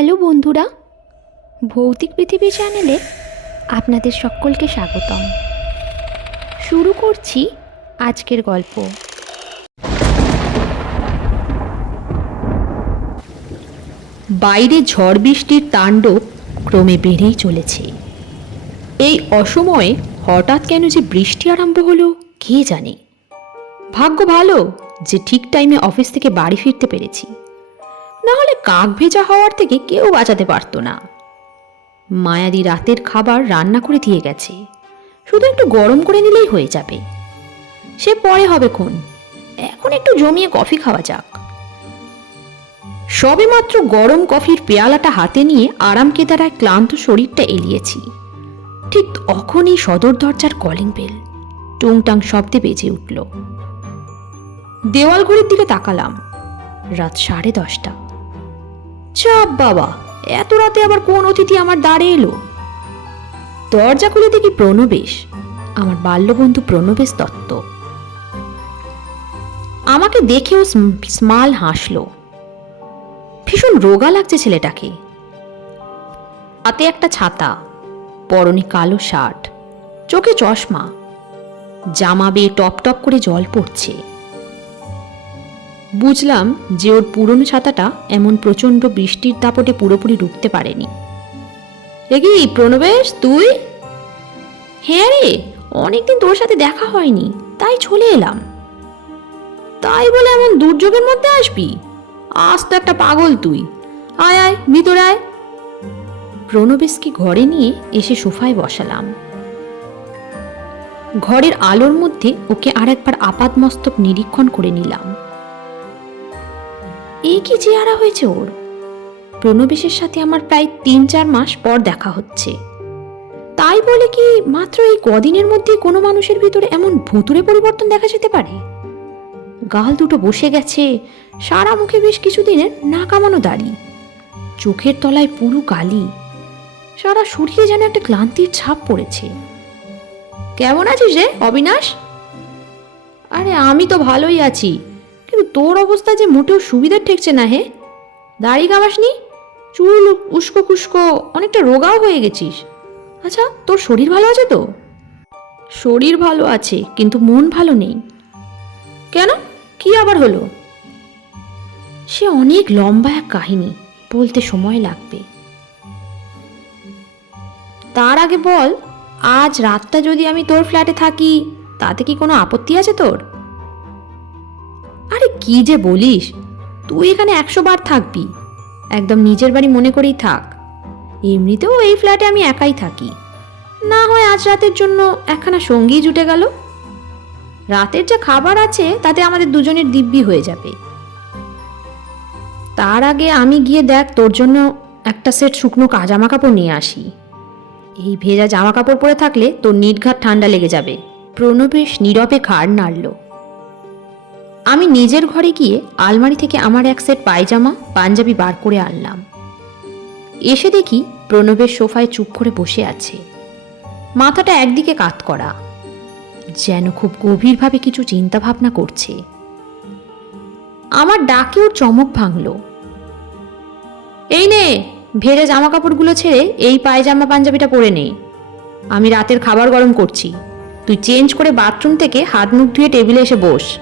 Hello বন্ধুরা, ভৌতিক পৃথিবী চ্যানেলে আপনাদের সকলকে স্বাগতম। শুরু করছি আজকের গল্প। বাইরে ঝড় বৃষ্টির তাণ্ডব ক্রমে বেড়েই চলেছে। এই অসময়ে হঠাৎ কেন যে বৃষ্টি আরম্ভ হলো, কে জানে? ভাগ্য ভালো যে ঠিক টাইমে অফিস থেকে বাড়ি ফিরতে পেরেছি। নাহলে কাক ভেজা হওয়ার থেকে কেউ বাঁচাতে পারতো না। মায়াদি রাতের খাবার রান্না করে দিয়ে গেছে। শুধু একটু গরম করে নিলেই হয়ে যাবে। সে পরে হবে ক্ষণ এখন একটু জমিয়ে কফি খাওয়া যাক। সবেমাত্র গরম কফির পেয়ালাটা হাতে নিয়ে আরাম কেদারায় ক্লান্ত শরীরটা এলিয়েছি। ঠিক তখনই সদর দরজার কলিং বেল, টুংটাং শব্দে বেজে উঠল। দেওয়াল ঘড়ির দিকে তাকালাম। রাত সাড়ে দশটা। চাপ বাবা, এত রাতে আবার কোন অতিথি আমার দাঁড়ে এলো? দরজা খুলে দেখি প্রণবেশ, আমার বাল্যবন্ধু প্রণবেশ দত্ত। আমাকে দেখেও স্ম- স্মাল হাসলো। ভীষণ রোগা লাগছে ছেলেটাকে। হাতে একটা ছাতা, পরনে কালো শার্ট, চোখে চশমা, জামা বেয়ে টপ টপ করে জল পড়ছে। বুঝলাম যে ওর পুরনো ছাতাটা এমন প্রচণ্ড বৃষ্টির দাপটে পুরোপুরি রুখতে পারেনি। এগি প্রণবেশ, তুই? হ্যাঁ রে অনেকদিন তোর সাথে দেখা হয়নি, তাই চলে এলাম। তাই বলে এমন দুর্যোগের মধ্যে আসবি? আজ তো একটা পাগল তুই। আয় আয়, ভিতরে আয়। প্রণবেশকে ঘরে নিয়ে এসে সোফায় বসালাম। ঘরের আলোর মধ্যে ওকে আর একবার আপাদমস্তক নিরীক্ষণ করে নিলাম। এই কি চেহারা হয়েছে ওর? প্রণবেশের সাথে আমার প্রায় তিন চার মাস পর দেখা হচ্ছে। তাই বলে কি মাত্র এই কদিনের মধ্যে কোনো মানুষের ভিতরে এমন ভুতুরে পরিবর্তন দেখা যেতে পারে? গাল দুটো বসে গেছে, সারা মুখে বেশ কিছুদিনের না কামানো দাড়ি। চোখের তলায় পুরো কালি। সারা শরীরে যেন একটা ক্লান্তির ছাপ পড়েছে। কেমন আছিস রে, অবিনাশ? আরে আমি তো ভালোই আছি। কিন্তু তোর অবস্থা যে মোটেও সুবিধার ঠেকছে না হে। দাড়ি কামাসনি চুল উস্কো খুস্কো, অনেকটা রোগাও হয়ে গেছিস। আচ্ছা তোর শরীর ভালো আছে তো? শরীর ভালো আছে, কিন্তু মন ভালো নেই। কেন? কি আবার হলো? সে অনেক লম্বা এক কাহিনী, বলতে সময় লাগবে। তার আগে বল, আজ রাতটা যদি আমি তোর ফ্ল্যাটে থাকি, তাতে কি কোনো আপত্তি আছে তোর? আরে কি যে বলিস? তুই এখানে একশো বার থাকবি। একদম নিজের বাড়ি মনে করেই থাক। এমনিতেও এই ফ্ল্যাটে আমি একাই থাকি। না হয় আজ রাতের জন্য একখানা সঙ্গী জুটে গেল। রাতের যে খাবার আছে, তাতে আমাদের দুজনের দিব্যি হয়ে যাবে। তার আগে আমি গিয়ে দেখ তোর জন্য একটা সেট শুকনো জামা কাপড় নিয়ে আসি। এই ভেজা জামা কাপড় পরে থাকলে তোর নির্ঘাত ঠান্ডা লেগে যাবে। প্রণবেশ নীরবে ঘাড় নাড়ল। আমি নিজের ঘরে গিয়ে আলমারি থেকে আমার এক সেট পায়জামা, পাঞ্জাবি বার করে আনলাম। এসে দেখি প্রণবের সোফায় চুপ করে বসে আছে। মাথাটা একদিকে কাত করা। যেন খুব গভীরভাবে কিছু চিন্তা ভাবনা করছে। আমার ডাকে ওর চমক ভাঙল। এই নে ভেজা জামা কাপড়গুলো ছেড়ে এই পায়জামা, পাঞ্জাবিটা পরে নে। আমি রাতের খাবার গরম করছি। তুই চেঞ্জ করে বাথরুম থেকে হাত মুখ ধুয়ে টেবিলে এসে বস।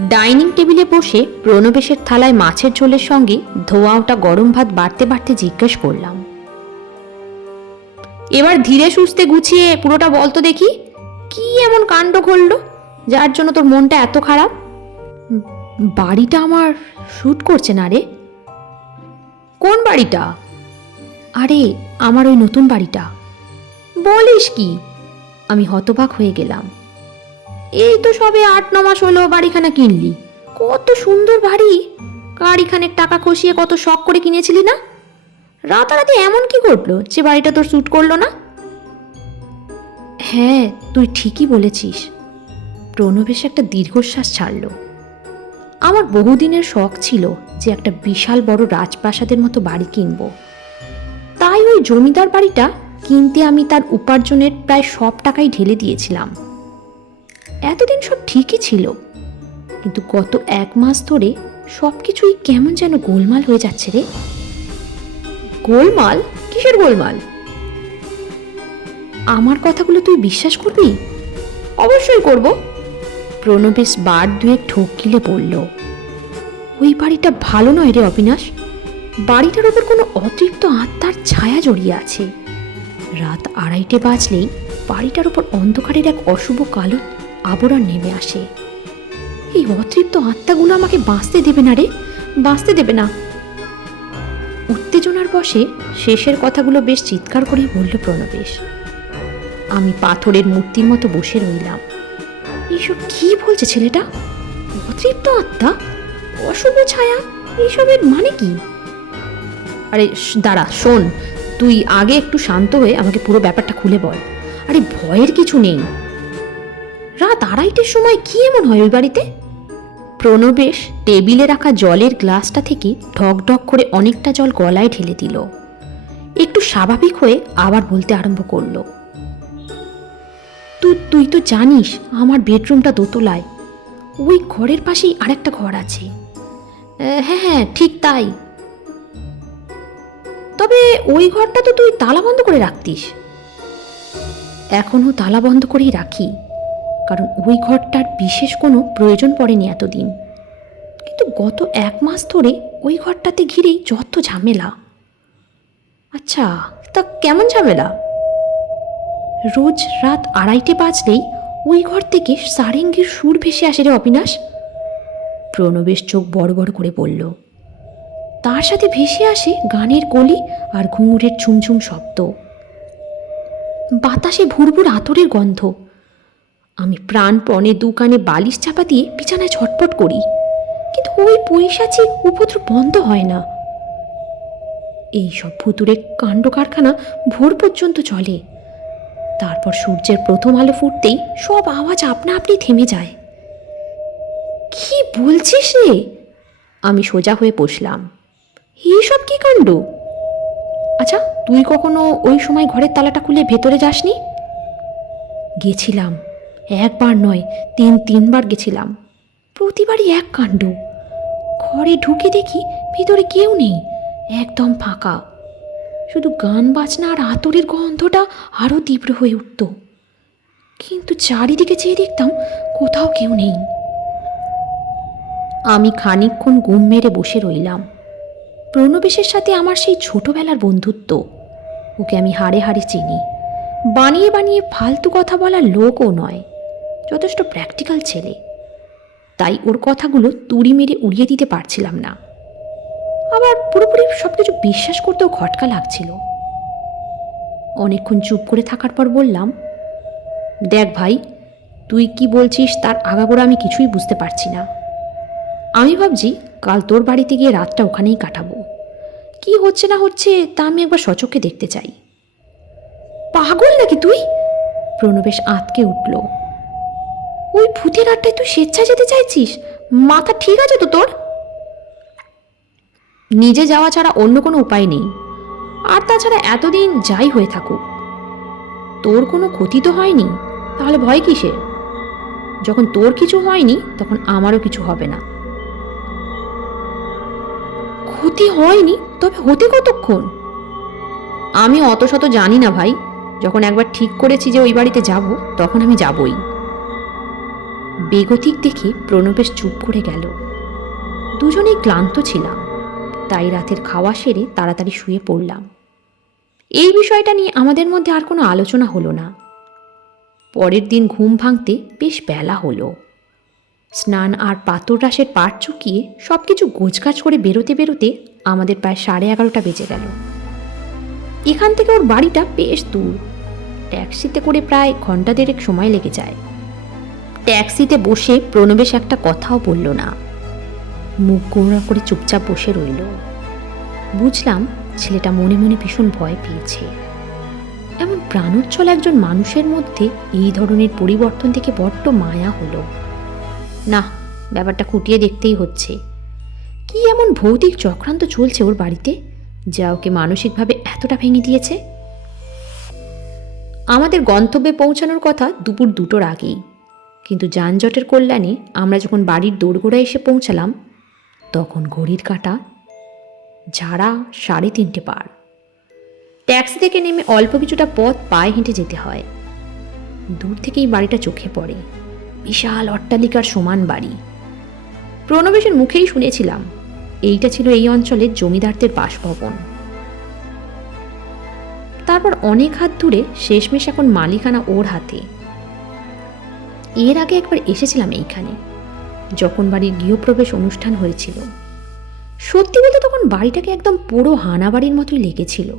ডাইনিং টেবিলে বসে প্রণবেশের থালায় মাছের ঝোলের সঙ্গে ধোয়া ওটা গরম ভাত বাড়তে বাড়তে জিজ্ঞেস করলাম। এবার ধীরে সুস্থে গুছিয়ে পুরোটা বলতো দেখি। কি এমন কাণ্ড ঘটলো? যার জন্য তোর মনটা এত খারাপ? বাড়িটা আমার শ্যুট করছে না রে। কোন বাড়িটা? আরে, আমার ওই নতুন বাড়িটা। বলিস কি? আমি হতবাক হয়ে গেলাম। এই তো সবে আট, ন মাস হলো বাড়িখানা কিনলি। কত সুন্দর বাড়ি। গাড়িখানেক টাকা খসিয়ে কত শখ করে কিনেছিলি না? রাতারাতি এমন কি ঘটলো যে বাড়িটা তোর স্যুট করল না? হ্যাঁ তুই ঠিকই বলেছিস। প্রণবেশ একটা দীর্ঘশ্বাস ছাড়ল। আমার বহুদিনের শখ ছিল যে একটা বিশাল বড় রাজপ্রাসাদের মতো বাড়ি কিনব। তাই ওই জমিদার বাড়িটা কিনতে আমি তার উপার্জনের প্রায় সব টাকাই ঢেলে দিয়েছিলাম। এতদিন সব ঠিকই ছিল। কিন্তু গত এক মাস ধরে সব কিছুই কেমন যেন গোলমাল হয়ে যাচ্ছে রে। গোলমাল? কিসের গোলমাল? আমার কথাগুলো তুই বিশ্বাস করবি? অবশ্যই করব। প্রণবেশ বার দুয়েক ঠোক গিলে বলল, ওই বাড়িটা ভালো নয় রে অবিনাশ। বাড়িটার ওপর কোনো অতৃপ্ত আত্মার ছায়া জড়িয়ে আছে। রাত আড়াইটে বাজলেই বাড়িটার ওপর অন্ধকারের এক অশুভ কালো আবরণ নেমে আসে। এই অতৃপ্ত আত্মাগুলো আমাকে বাঁচতে দেবে না রে, বাঁচতে দেবে না। উত্তেজনার বসে শেষের কথাগুলো বেশ চিৎকার করেই বলল প্রণবেশ। আমি পাথরের মূর্তির মতো বসে রইলাম। এইসব কি বলছে ছেলেটা? অতৃপ্ত আত্মা? অশুভ ছায়া? এইসবের মানে কি? আরে দাঁড়া, শোন, তুই আগে একটু শান্ত হয়ে আমাকে পুরো ব্যাপারটা খুলে বল। আরে, ভয়ের কিছু নেই। রাত আড়াইটের সময় কি এমন হয় ওই বাড়িতে? প্রণবেশ টেবিলে রাখা জলের গ্লাসটা থেকে ঢক ঢক করে অনেকটা জল গলায় ঢেলে দিল। একটু স্বাভাবিক হয়ে আবার বলতে আরম্ভ করল তুই তুই তো জানিস আমার বেডরুমটা দোতলায়। ওই ঘরের পাশেই আরেকটা ঘর আছে। হ্যাঁ হ্যাঁ ঠিক তাই। তবে ওই ঘরটা তো তুই তালা বন্ধ করে রাখতিস। এখনও তালা বন্ধ করেই রাখি। কারণ ওই ঘরটার বিশেষ কোনো প্রয়োজন পড়েনি এতদিন। কিন্তু গত এক মাস ধরে ওই ঘরটাতে ঘিরেই যত ঝামেলা। আচ্ছা তা কেমন ঝামেলা? রোজ রাত আড়াইটে বাজলেই ওই ঘর থেকে সারেঙ্গির সুর ভেসে আসে রে অবিনাশ। প্রণবেশ চোখ বড় বড় করে বলল, তার সাথে ভেসে আসে গানের কলি আর ঘুঙুরের ঝুমঝুম শব্দ। বাতাসে ভুরভুর আতরের গন্ধ। আমি প্রাণপণে দোকানে বালিশ চাপা দিয়ে বিছানায় ঝটপট করি, কিন্তু ওই পৈশাচি উপদ্রব বন্ধ হয় না। এই সব ভুতুরে কাণ্ড কারখানা ভোর পর্যন্ত চলে। তারপর সূর্যের প্রথম আলো ফুটতেই সব আওয়াজ আপনা আপনি থেমে যায়। কি বলছিস রে? আমি সোজা হয়ে বসলাম। এইসব কি কাণ্ড? আচ্ছা তুই কখনো ওই সময় ঘরের তালাটা খুলে ভেতরে যাসনি? গেছিলাম। একবার নয়, তিন, তিনবার গেছিলাম। প্রতিবারই এক কাণ্ড। ঘরে ঢুকে দেখি ভিতরে কেউ নেই, একদম ফাঁকা। শুধু গান বাজনা আর আতরের গন্ধটা আরও তীব্র হয়ে উঠত। কিন্তু চারিদিকে চেয়ে দেখতাম কোথাও কেউ নেই। আমি খানিকক্ষণ গুম মেরে বসে রইলাম। প্রণবেশের সাথে আমার সেই ছোটবেলার বন্ধুত্ব। ওকে আমি হাড়ে হাড়ে চিনি। বানিয়ে বানিয়ে ফালতু কথা বলার লোকও নয়। যথেষ্ট প্র্যাকটিক্যাল ছেলে। তাই ওর কথাগুলো তুড়ি মেরে উড়িয়ে দিতে পারছিলাম না। আবার পুরোপুরি সব কিছু বিশ্বাস করতেও খটকা লাগছিল। অনেকক্ষণ চুপ করে থাকার পর বললাম, দেখ ভাই, তুই কি বলছিস তার আগাগোড়া আমি কিছুই বুঝতে পারছি না। আমি ভাবছি কাল তোর বাড়িতে গিয়ে রাতটা ওখানেই কাটাবো। কি হচ্ছে না হচ্ছে তা আমি একবার সচক্ষে দেখতে চাই। পাগল নাকি তুই? প্রণবেশ আঁতকে উঠল। ওই ভূতের আড্ডায় তুই স্বেচ্ছায় যেতে চাইছিস? মাথা ঠিক আছে তো তোর? নিজে যাওয়া ছাড়া অন্য কোনো উপায় নেই। আর তাছাড়া এতদিন যাই হয়ে থাকুক। তোর কোনো ক্ষতি তো হয়নি? তাহলে ভয় কিসের? যখন তোর কিছু হয়নি, তখন আমারও কিছু হবে না। ক্ষতি হয়নি? তবে হতে কতক্ষণ? আমি অত শত জানি না ভাই। যখন একবার ঠিক করেছি যে ওই বাড়িতে যাব, তখন আমি যাবই। বেগতিক দেখে প্রণবেশ চুপ করে গেল। দুজনেই ক্লান্ত ছিলাম। তাই রাতের খাওয়া সেরে তাড়াতাড়ি শুয়ে পড়লাম। এই বিষয়টা নিয়ে আমাদের মধ্যে আর কোনো আলোচনা হলো না। পরের দিন ঘুম ভাঙতে বেশ বেলা হলো। স্নান আর পাতর রাসের পাট চুকিয়ে সব কিছু গোছগাছ করে বেরোতে বেরোতে আমাদের প্রায় সাড়ে এগারোটা বেজে গেল। এখান থেকে ওর বাড়িটা বেশ দূর। ট্যাক্সিতে করে প্রায় ঘণ্টা দেড়েক সময় লেগে যায়। ট্যাক্সিতে বসে প্রণবেশ একটা কথাও বলল না। মুখ গোড়া করে চুপচাপ বসে রইল। বুঝলাম ছেলেটা মনে মনে ভীষণ ভয় পেয়েছে। এমন প্রাণোচ্ছল একজন মানুষের মধ্যে এই ধরনের পরিবর্তন থেকে বড্ড মায়া হলো। না, ব্যাপারটা খুঁটিয়ে দেখতেই হচ্ছে। কি এমন ভৌতিক চক্রান্ত চলছে ওর বাড়িতে, যা ওকে মানসিকভাবে এতটা ভেঙে দিয়েছে? আমাদের গন্তব্যে পৌঁছানোর কথা দুপুর দুটোর আগেই। কিন্তু যানজটের কল্যাণে আমরা যখন বাড়ির দোরগোড়ায় এসে পৌঁছালাম, তখন ঘড়ির কাঁটা ঝাড়া সাড়ে তিনটে পার। ট্যাক্সি থেকে নেমে অল্প কিছুটা পথ পায়ে হেঁটে যেতে হয়। দূর থেকেই বাড়িটা চোখে পড়ে। বিশাল অট্টালিকার সমান বাড়ি। প্রণবেশের মুখেই শুনেছিলাম, এইটা ছিল এই অঞ্চলের জমিদারদের বাসভবন। তারপর অনেক হাত দূরে শেষমেশ এখন মালিকানা ওর হাতে। এর আগে একবার এসেছিলাম এইখানে। যখন বাড়ির গৃহপ্রবেশ অনুষ্ঠান হয়েছিল, সত্যি বলতে তখন বাড়িটাকে একদম পুরো হানা বাড়ির মতোই লেগেছিল।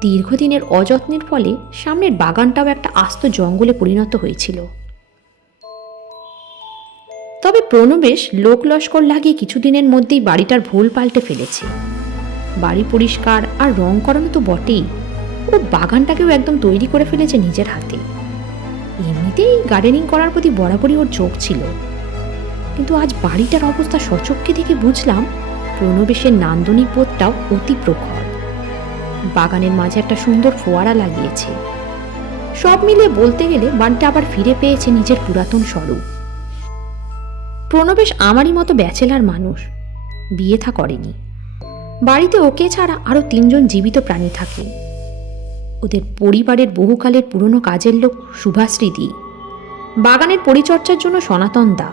দীর্ঘদিনের অযত্নের ফলে সামনের বাগানটাও একটা আস্ত জঙ্গলে পরিণত হয়েছিল। তবে প্রণবেশ লোক লস্কর লাগিয়ে কিছুদিনের মধ্যেই বাড়িটার ভুল পাল্টে ফেলেছে। বাড়ি পরিষ্কার আর রং করানো তো বটেই। ও বাগানটাকেও একদম তৈরি করে ফেলেছে নিজের হাতে। এমনিতেই গার্ডেনিং করার প্রতি বরাবরই ওর চোখ ছিল। কিন্তু আজ বাড়িটার অবস্থা সচক্ষে দেখে বুঝলাম প্রণবেশের নান্দনিক বোধটাও অতি প্রখর। বাগানের মাঝে একটা সুন্দর ফোয়ারা লাগিয়েছে। সব মিলে বলতে গেলে বাড়িটা আবার ফিরে পেয়েছে নিজের পুরাতন স্বরূপ। প্রণবেশ আমারই মতো ব্যাচেলার মানুষ। বিয়ে থা করেনি। বাড়িতে ওকে ছাড়া আরও তিনজন জীবিত প্রাণী থাকে। ওদের পরিবারের বহুকালের পুরনো কাজের লোক শুভাশ্রীদি বাগানের পরিচর্যার জন্য সনাতন দা।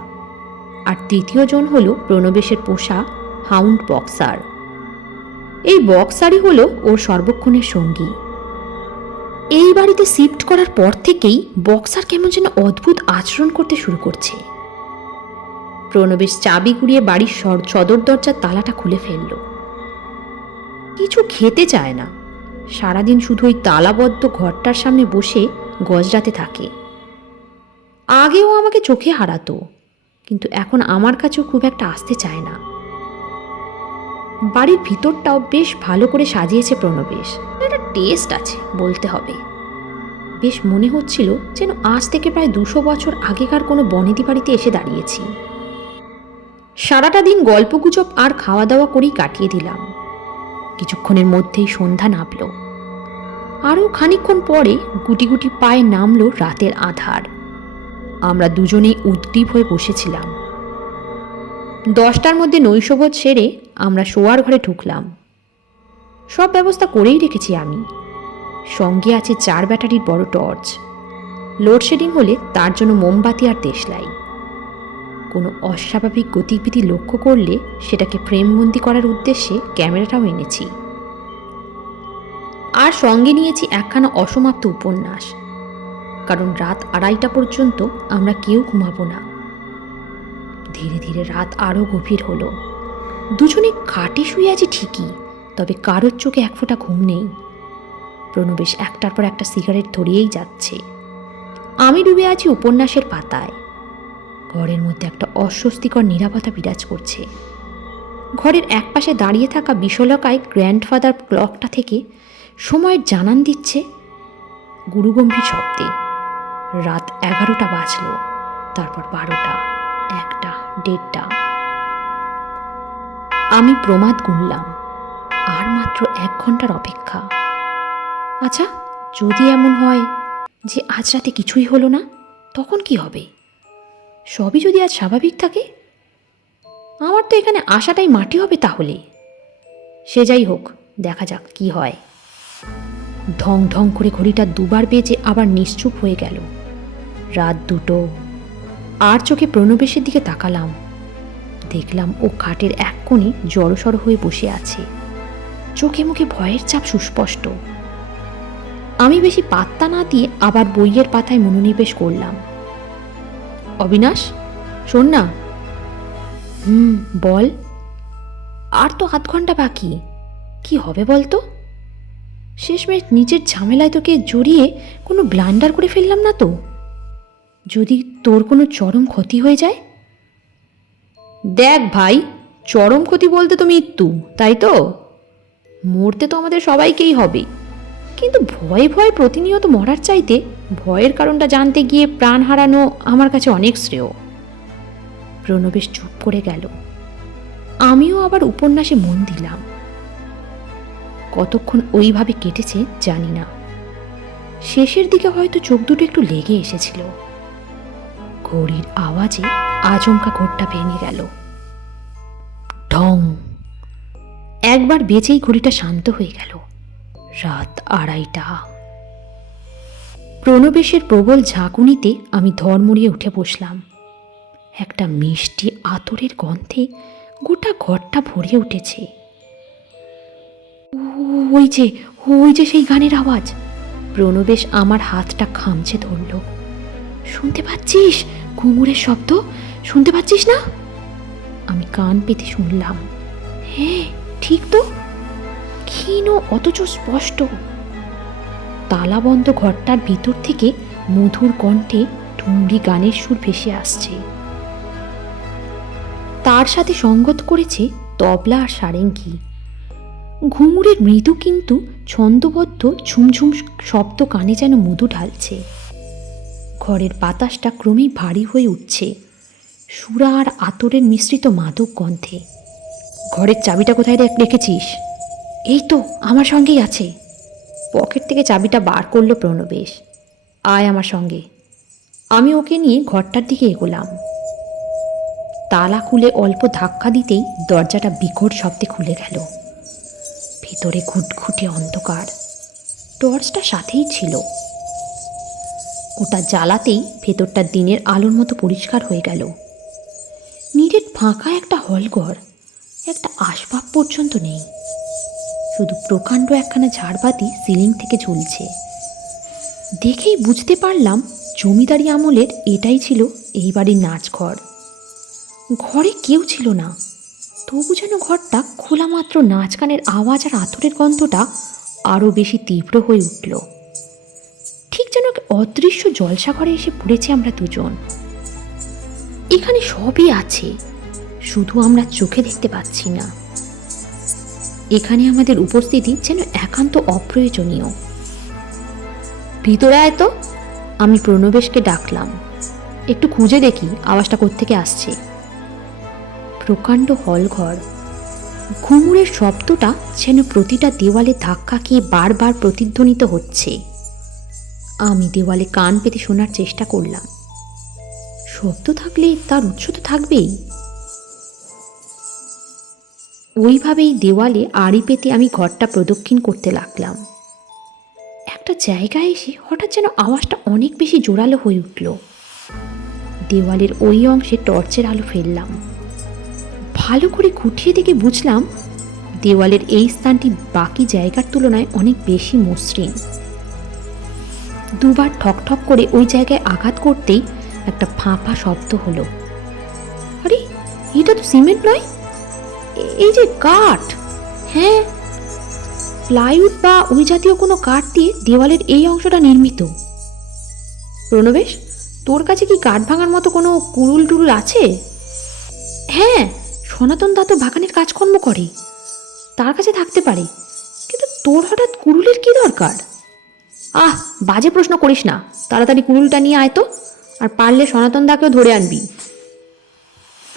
আর তৃতীয় জন হল প্রণবেশের পোষা হাউন্ড বক্সার। এই বক্সারই হলো ওর সর্বক্ষণের সঙ্গী। এই বাড়িতে শিফট করার পর থেকেই বক্সার কেমন যেন অদ্ভুত আচরণ করতে শুরু করছে। প্রণবেশ চাবি কুড়িয়ে বাড়ির সদর দরজার তালাটা খুলে ফেলল। কিছু খেতে চায় না। সারাদিন শুধু ওই তালাবদ্ধ ঘরটার সামনে বসে গজরাতে থাকে। আগেও আমাকে চোখে হারাতো, কিন্তু এখন আমার কাছেও খুব একটা আসতে চায় না। বাড়ির ভিতরটাও বেশ ভালো করে সাজিয়েছে প্রণবেশ। একটা টেস্ট আছে বলতে হবে। বেশ মনে হচ্ছিল যেন আজ থেকে প্রায় দুশো বছর আগেকার কোনো বনেদি বাড়িতে এসে দাঁড়িয়েছি। সারাটা দিন গল্পগুজব আর খাওয়া দাওয়া করেই কাটিয়ে দিলাম। কিছুক্ষণের মধ্যেই সন্ধ্যা নামল। আরও খানিকক্ষণ পরে গুটি গুটি পায়ে নামলো রাতের আধার। আমরা দুজনেই উদ্গ্রীব হয়ে বসেছিলাম। দশটার মধ্যে নৈশবোধ সেরে আমরা শোয়ার ঘরে ঢুকলাম। সব ব্যবস্থা করেই রেখেছি আমি। সঙ্গে আছে চার ব্যাটারির বড় টর্চ। লোডশেডিং হলে তার জন্য মোমবাতি আর দেশলাই। কোনো অস্বাভাবিক গতিবিধি লক্ষ্য করলে সেটাকে ফ্রেমবন্দি করার উদ্দেশ্যে ক্যামেরাটাও এনেছি। আর সঙ্গে নিয়েছি একখানা অসমাপ্ত উপন্যাস। কারণ রাত আড়াইটা পর্যন্ত আমরা কেউ ঘুমাবো না। ধীরে ধীরে রাত আরও গভীর হলো। দুজনে খাটে শুয়ে আছি ঠিকই, তবে কারোর চোখে এক ফোঁটা ঘুম নেই। প্রণবেশ একটার পর একটা সিগারেট ধরিয়েই যাচ্ছে। আমি ডুবে আছি উপন্যাসের পাতায়। ঘরের মধ্যে একটা অস্বস্তিকর নিরাপত্তা বিরাজ করছে। ঘরের একপাশে দাঁড়িয়ে থাকা বিশলকায় গ্র্যান্ডফাদার ক্লকটা থেকে সময়ের জানান দিচ্ছে গুরুগম্ভীর শব্দে। রাত এগারোটা বাজল, তারপর বারোটা, একটা, দেড়টা। আমি প্রমাদ গুনলাম, আর মাত্র এক ঘণ্টার অপেক্ষা। আচ্ছা যদি এমন হয় যে আজ রাতে কিছুই হলো না, তখন কি হবে? সবই যদি আজ স্বাভাবিক থাকে, আমার তো এখানে আসাটাই মাটি হবে তাহলে। সে যাই হোক, দেখা যাক কি হয়। ঢং ঢং করে ঘড়িটা দুবার বেজে আবার নিশ্চুপ হয়ে গেল। রাত দুটো। আর চোখে প্রণবেশের দিকে তাকালাম। দেখলাম ও খাটের এক কোণে জড়সড় হয়ে বসে আছে। চোখে মুখে ভয়ের চাপ সুস্পষ্ট। আমি বেশি পাত্তা না দিয়ে আবার বইয়ের পাতায় মনোনিবেশ করলাম। অবিনাশ, শোন না। হুম, বল। আর তো আধ ঘণ্টা বাকি। কি হবে বলতো? শেষমেশ নিজের ঝামেলায় তোকে জড়িয়ে কোনো ব্লান্ডার করে ফেললাম না তো? যদি তোর কোনো চরম ক্ষতি হয়ে যায়? দেখ ভাই, চরম ক্ষতি বলতে তো মৃত্যু, তাই তো? মরতে তো আমাদের সবাইকেই হবে। কিন্তু ভয়ে ভয়ে প্রতিনিয়ত মরার চাইতে ভয়ের কারণটা জানতে গিয়ে প্রাণ হারানো আমার কাছে অনেক শ্রেয়। প্রণবেশ চুপ করে গেল। আমিও আবার উপন্যাসে মন দিলাম। কতক্ষণ ওইভাবে কেটেছে জানি না। শেষের দিকে হয়তো চোখ দুটো একটু লেগে এসেছিল। ঘড়ির আওয়াজে আচমকা ঘোরটা ভেঙে গেল। ঢং। একবার বেজেই ঘড়িটা শান্ত হয়ে গেল। রাত আড়াইটা। প্রণবেশের প্রবল ঝাঁকুনিতে আমি ধর্মড়িয়ে উঠে বসলাম। একটা মিষ্টি আতরের গন্ধে গোটা ঘরটা ভরে উঠেছে। ওই যে ওই যে সেই গানের আওয়াজ। প্রণবেশ আমার হাতটা খামচে ধরল। শুনতে পাচ্ছিস? ঘুঙুরের শব্দ? শুনতে পাচ্ছিস না? আমি কান পেতে শুনলাম। হ্যাঁ ঠিক তো। ক্ষীণ অথচ স্পষ্ট। তালাবন্ধ ঘরটার ভিতর থেকে মধুর কণ্ঠে ঠুমরি গানের সুর ভেসে আসছে। তার সাথে সঙ্গত করেছে তবলা আর সারেঙ্গি। ঘুঙুরের মৃদু কিন্তু ছন্দবদ্ধ ঝুমঝুম শব্দ কানে যেন মধু ঢালছে। ঘরের বাতাসটা ক্রমেই ভারী হয়ে উঠছে। সুরা আর আতরের মিশ্রিত মাদক গন্ধে। ঘরের চাবিটা কোথায় রেখ- রেখেছিস এই তো, আমার সঙ্গেই আছে। পকেট থেকে চাবিটা বার করল প্রণবেশ। আয় আমার সঙ্গে। আমি ওকে নিয়ে ঘরটার দিকে এগোলাম। তালা খুলে অল্প ধাক্কা দিতেই দরজাটা বিকট শব্দে খুলে গেল। ভিতরে ঘুটঘুটে অন্ধকার। টর্চটা সাথেই ছিল। ওটা জ্বালাতেই ভেতরটা দিনের আলোর মতো পরিষ্কার হয়ে গেল। নিরেট ফাঁকা একটা হলঘর, একটা আসবাব পর্যন্ত নেই। শুধু প্রকাণ্ড একখানা ঝাড়বাতি সিলিং থেকে ঝুলছে দেখেই বুঝতে পারলাম জমিদারি আমলের এটাই ছিল এই বাড়ির নাচঘর। ঘরে কেউ ছিল না। তবু যেন ঘরটা খোলা মাত্র নাচ গানের আওয়াজ আর আতরের গন্ধটা আরও বেশি তীব্র হয়ে উঠল। অদৃশ্য জলসাঘরে এসে পড়েছি আমরা দুজন। এখানে সবই আছে, শুধু আমরা চোখে দেখতে পাচ্ছি না। এখানে আমাদের উপস্থিতি যেন একান্ত অপ্রয়োজনীয়। ভিতরে আয় তো, আমি প্রণবেশকে ডাকলাম। একটু খুঁজে দেখি আওয়াজটা কোত্থেকে আসছে। প্রকাণ্ড হলঘর। ঘুঙুরের শব্দটা যেন প্রতিটা দেওয়ালে ধাক্কা খেয়ে বারবার প্রতিধ্বনিত হচ্ছে। আমি দেওয়ালে কান পেতে শোনার চেষ্টা করলাম। শব্দ থাকলে তার উৎস তো থাকবেই। ওইভাবেই দেওয়ালে আড়ি পেতে আমি ঘরটা প্রদক্ষিণ করতে লাগলাম। একটা জায়গায় এসে হঠাৎ যেন আওয়াজটা অনেক বেশি জোরালো হয়ে উঠল। দেওয়ালের ওই অংশে টর্চের আলো ফেললাম। ভালো করে খুঁটিয়ে দেখে বুঝলাম, দেওয়ালের এই স্থানটি বাকি জায়গার তুলনায় অনেক বেশি মসৃণ। দুবার ঠকঠক করে ওই জায়গায় আঘাত করতেই একটা ফাঁপা শব্দ হলো। আরে, এটা তো সিমেন্ট নয়? এই যে কাঠ! হ্যাঁ প্লাইউড বা ওই জাতীয় কোনো কাঠ দিয়ে দেওয়ালের এই অংশটা নির্মিত। প্রণবেশ, তোর কাছে কি কাঠ ভাঙার মতো কোনো কুড়ুল টুরুল আছে? হ্যাঁ সনাতন দা তো বাগানের কাজকর্ম করে। তার কাছে থাকতে পারে। কিন্তু তোর হঠাৎ কুড়ুলের কি দরকার? আহ, বাজে প্রশ্ন করিস না। তাড়াতাড়ি কুড়ুলটা নিয়ে আয় তো, আর পারলে সনাতন দাকেও ধরে আনবি।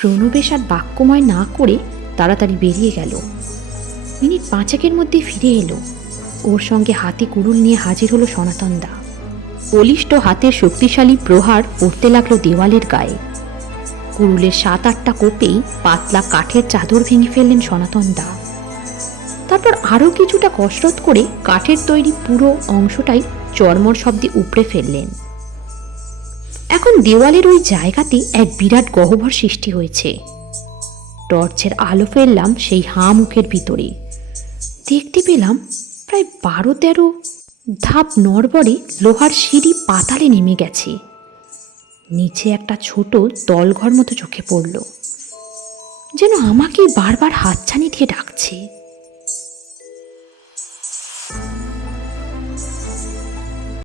প্রণবেশ আর বাক্যময় না করে তাড়াতাড়ি বেরিয়ে গেল। মিনিট পাঁচেকের মধ্যে ফিরে এলো। ওর সঙ্গে হাতে কুড়ুল নিয়ে হাজির হলো সনাতন দা। বলিষ্ঠ হাতের শক্তিশালী প্রহার পড়তে লাগল দেওয়ালের গায়ে। কুড়ুলের সাত আটটা কোপেই পাতলা কাঠের চাদর ভেঙে ফেললেন সনাতন দা। তারপর আরও কিছুটা কসরত করে কাঠের তৈরি পুরো অংশটাই চর্মর শব্দে উপড়ে ফেললেন। এখন দেওয়ালের ওই জায়গাতে এক বিরাট গহ্বর সৃষ্টি হয়েছে। টর্চের আলো ফেললাম সেই হাঁ মুখের ভিতরে। দেখতে পেলাম প্রায় বারো তেরো ধাপ নড়বড়ে লোহার সিঁড়ি পাতালে নেমে গেছে। নিচে একটা ছোট দলঘর মতো চোখে পড়ল। যেন আমাকেই বারবার হাতছানি দিয়ে ডাকছে।